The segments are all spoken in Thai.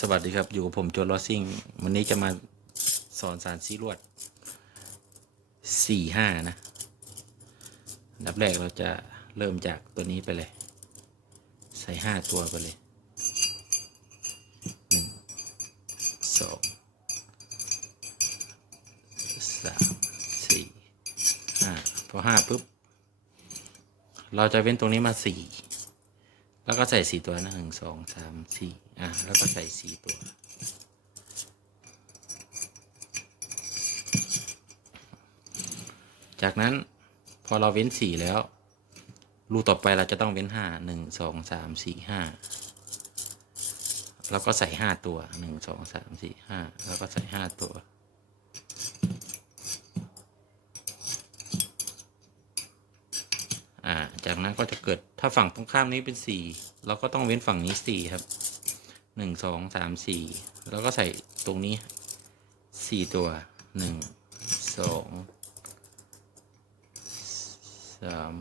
สวัสดีครับอยู่กับผมโจลอซิ่ง วันนี้จะมาสอนสารซีรวดสี่ห้านะนดับแรกเราจะเริ่มจากตัวนี้ไปเลย ใส่ห้าตัวไปเลยหนึ่งสองสามสี่ห้าพอห้าปุ๊บ เราจะเว้นตรงนี้มาสี่แล้วก็ใส่สี่ตัวนะหนึ่งสองสามสี่ อะแล้วก็ใส่สี่ตัว จากนั้นพอเราเว้นสี่แล้ว รูต่อไปเราจะต้องเว้นห้าหนึ่งสองสามสี่ห้าแล้วก็ใส่ห้าตัวหนึ่งสองสามสี่ห้าแล้วก็ใส่ห้าตัวอ่าจากนั้นก็จะเกิดถ้าฝั่งตรงข้ามนี้เป็นสี่เราก็ต้องเว้นฝั่งนี้สี่ครับ หนึ่งสองสามสี่แล้วก็ใส่ตรงนี้สี่ตัวหนึ่งสองสาม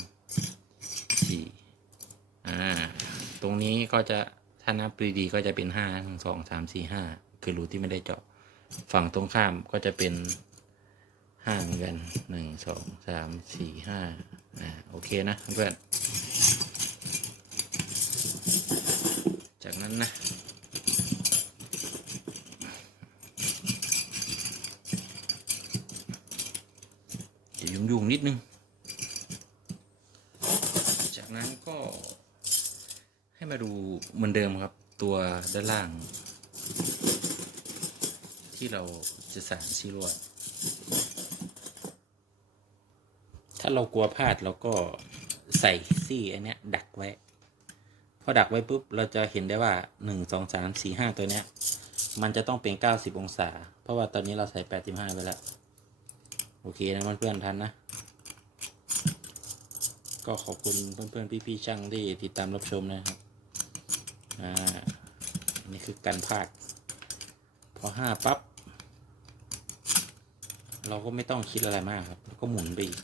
สี่อ่า ตรงนี้ก็จะถ้านับดีๆก็จะเป็นห้าหนึ่งสองสามสี่ห้าคือรูที่ไม่ได้เจาะ ฝั่งตรงข้ามก็จะเป็นห้าเหมือนกันหนึ่งสองสามสี่ห้าอ่า โอเคนะเพื่อน จากนั้นนะ ยุ่งนิดนึง จากนั้นก็ให้มาดูเหมือนเดิมครับ ตัวด้านล่าง ที่เราจะสานซีรวดถ้าเรากลัวพลาดเราก็ใส่ซี่อันเนี้ย ดักไว้ พอดักไว้ปุ๊บเราจะเห็นได้ว่าหนึ่งสองสามสี่ห้าตัวเนี้ย มันจะต้องเป็นเก้าสิบองศา เพราะว่าตอนนี้เราใส่แปดสิบห้าไปแล้ว โอเคนะเพื่อนๆทันนะ ก็ขอบคุณเพื่อนๆพี่ๆช่างที่ติดตามรับชมนะครับอ่านี่คือการพลาดพอห้าปั๊บเราก็ไม่ต้องคิดอะไรมากครับ แล้วก็หมุนไปอีก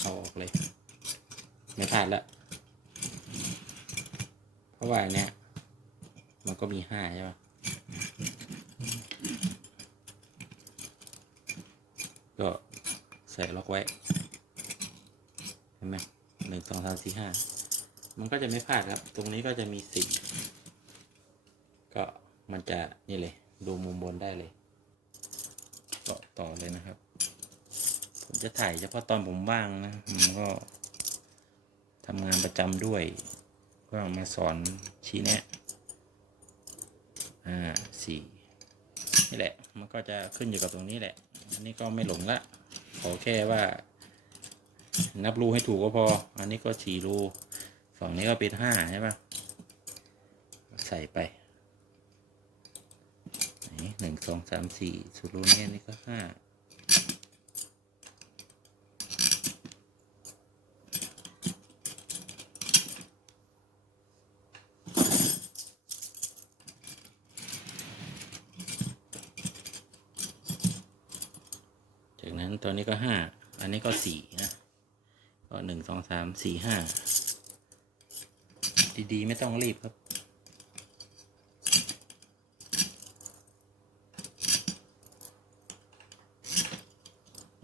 เอาออกเลย ไม่พลาดแล้วเพราะว่าเนี้ยมันก็มีห้าใช่ปะ ก็ใส่ล็อกไว้ เห็นไหมหนึ่งสองสามสี่ห้ามันก็จะไม่พลาดครับ ตรงนี้ก็จะมีสี่ก็มันจะนี่เลย ดูมุมบนได้เลยต่อต่อเลยนะครับ ผมจะถ่ายเฉพาะตอนผมว่างนะผมก็ทำงานประจำด้วย ก็มาสอนชี้แนะ อ่าสี่นี่แหละ มันก็จะขึ้นอยู่กับตรงนี้แหละ อันนี้ก็ไม่หลงละ ขอแค่ว่า นับรูให้ถูกก็พอ อันนี้ก็สี่รูฝั่งนี้ก็เป็นห้าใช่ปะใส่ไปหนึ่งสองสามสี่สุดรูนี้นี่ก็ห้าจากนั้น ตัวนี้ก็ห้าอันนี้ก็สี่นะก็หนึ่งสองสามสี่ห้าดีๆ ไม่ต้องรีบครับ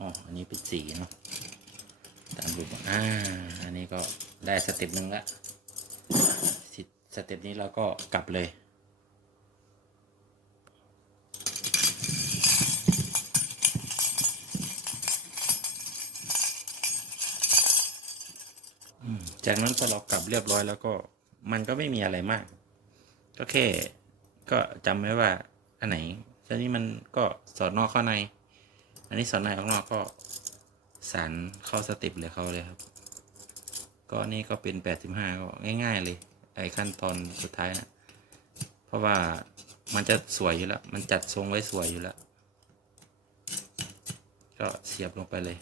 อ๋อ อันนี้เป็นสีเนาะ ตามรูปอ่า อันนี้ก็ได้สเต็ปหนึ่งละสเต็ปนี้เราก็กลับเลย จากนั้นพอเรากลับเรียบร้อยแล้วก็มันก็ไม่มีอะไรมาก ก็แค่ก็จำไว้ว่าอันไหนทีนี้มันก็สอดนอกเข้าใน อันนี้สอดในออกนอกก็สารเข้าสเต็ปเลยเขาเลยครับ ก็นี่ก็เป็นแปดสิบห้าก็ง่ายๆเลยไอ้ขั้นตอนสุดท้ายนะเพราะว่ามันจะสวยอยู่แล้ว มันจัดทรงไว้สวยอยู่แล้ว ก็เสียบลงไปเลย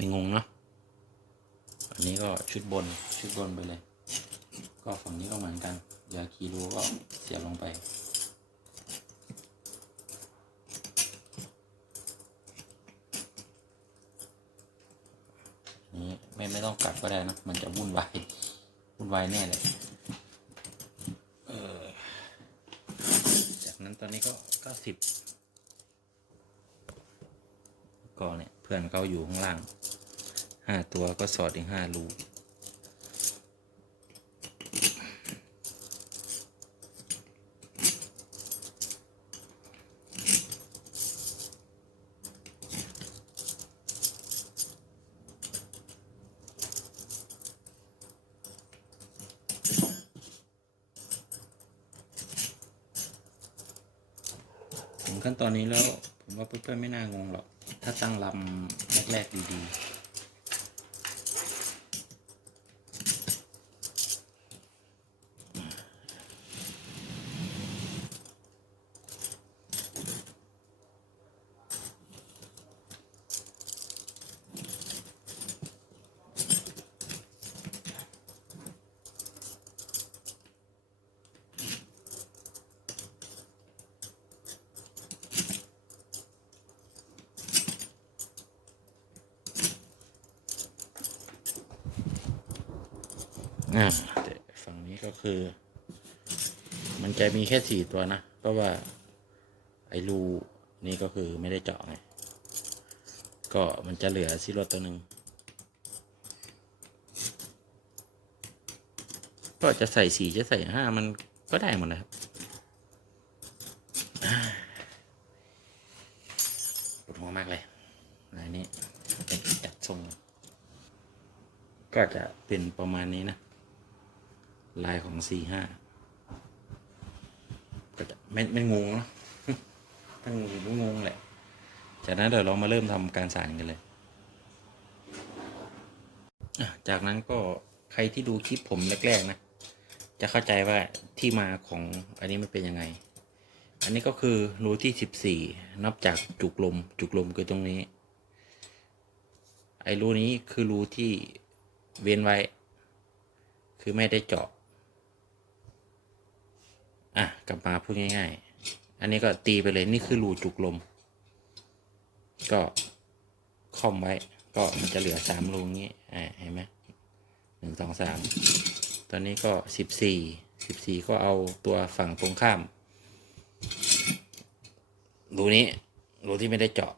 ไม่งงเนาะอันนี้ก็ชุดบนชุดบนไปเลย ก็ฝั่งนี้ก็เหมือนกันยาคีรูก็เสียบลงไป นี้ไม่ไม่ต้องกลับก็ได้นะมันจะวุ่นวายวุ่นวายแน่เลยจากนั้นตอนนี้ก็เก้าสิบก็เนี่ย พื่อนเขาอยู่ข้างล่างห้าตัวก็สอดอีกห้ารูถึงขั้นตอนนี้แล้ว ผมว่าเพื่อนๆไม่น่างงหรอก ถ้าตั้งลำแรกๆดีๆอ่าแต่ฝั่งนี้ก็ คือ มันจะมีแค่สี่ตัวนะ เพราะว่า ไอ้รูนี่ก็คือไม่ได้เจาะไง ก็มันจะเหลือซิโรตัวหนึ่ง ก็จะใส่สี่จะใส่ห้ามันก็ได้หมดนะครับปวดหัวมากเลยอันนี้จัดทรงก็จะเป็นประมาณนี้นะ ลายของสี่ห้าก็จะไม่ไม่งงเนาะถ้างงก็งงแหละ จากนั้นเดี๋ยวเรามาเริ่มทำการสานกันเลย จากนั้นก็ใครที่ดูคลิปผมแรกๆนะ จะเข้าใจว่าที่มาของอันนี้มันเป็นยังไง อันนี้ก็คือรูที่สิบสี่นับจากจุกลม จุกลมคือตรงนี้ ไอ้รูนี้คือรูที่เว้นไว้ คือไม่ได้เจาะ อะ กลับมาพูดง่ายๆ อันนี้ก็ตีไปเลยนี่คือรูจุกลม ก็ค่อมไว้ ก็มันจะเหลือสามรูงี้อ่าเห็นไหมหนึ่งสองสามตอนนี้ก็สิบสี่สิบสี่ก็เอาตัวฝั่งตรงข้ามรูนี้รูที่ไม่ได้เจาะ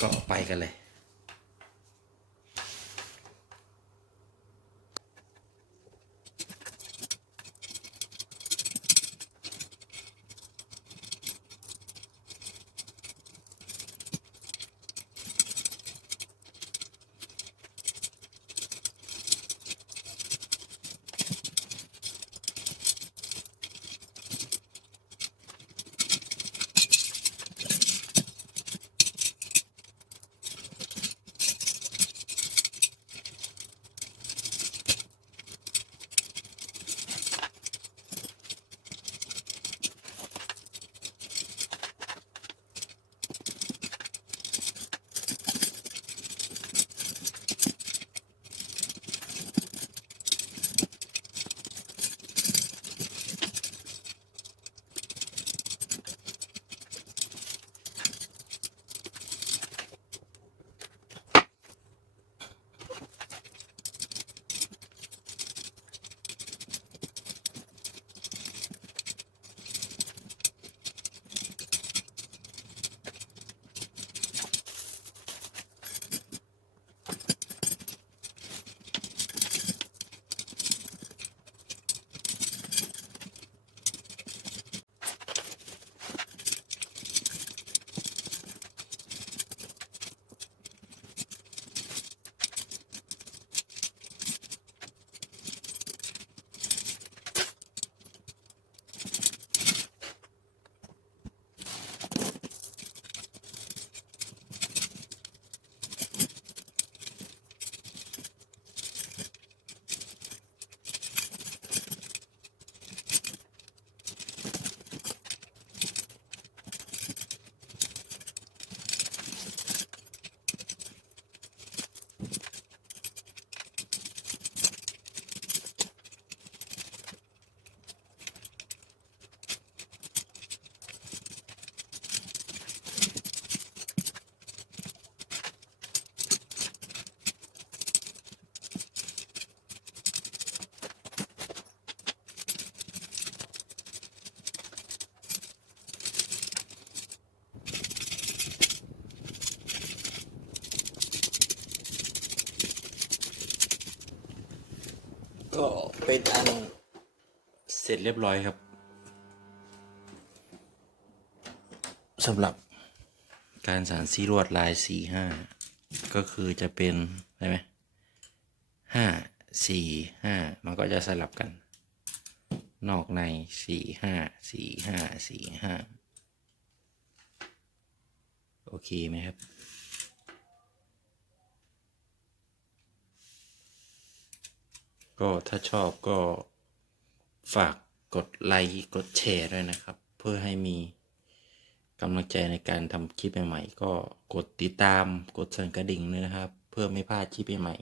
ก็ไปกันเลย เป็นอันเสร็จเรียบร้อยครับสำหรับการสานซีรวดลายสี่ห้าก็คือจะเป็นใช่ไหมห้าสี่ห้ามันก็จะสลับกัน นอกในสี่ห้าสี่ห้าสี่ห้าโอเคไหมครับ ก็ถ้าชอบก็ฝากกดไลค์กดแชร์ด้วยนะครับ เพื่อให้มีกำลังใจในการทำคลิปใหม่ๆ ก็กดติดตามกดสั่นกระดิ่งด้วยนะครับ เพื่อไม่พลาดคลิปใหม่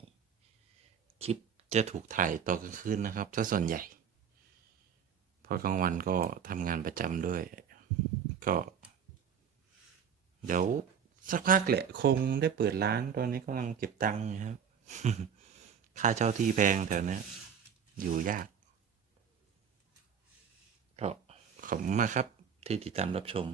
ๆคลิปจะถูกถ่ายต่อกลางคืนนะครับถ้าส่วนใหญ่ เพราะกลางวันก็ทำงานประจำด้วย ก็ เดี๋ยวสักพักแหละคงได้เปิดร้านตอนนี้กำลังเก็บตังค์อยู่ครับ ค่าเช่าที่แพงแถวเนี้ยอยู่ยากก็ขอบคุณมากครับที่ติดตามรับชม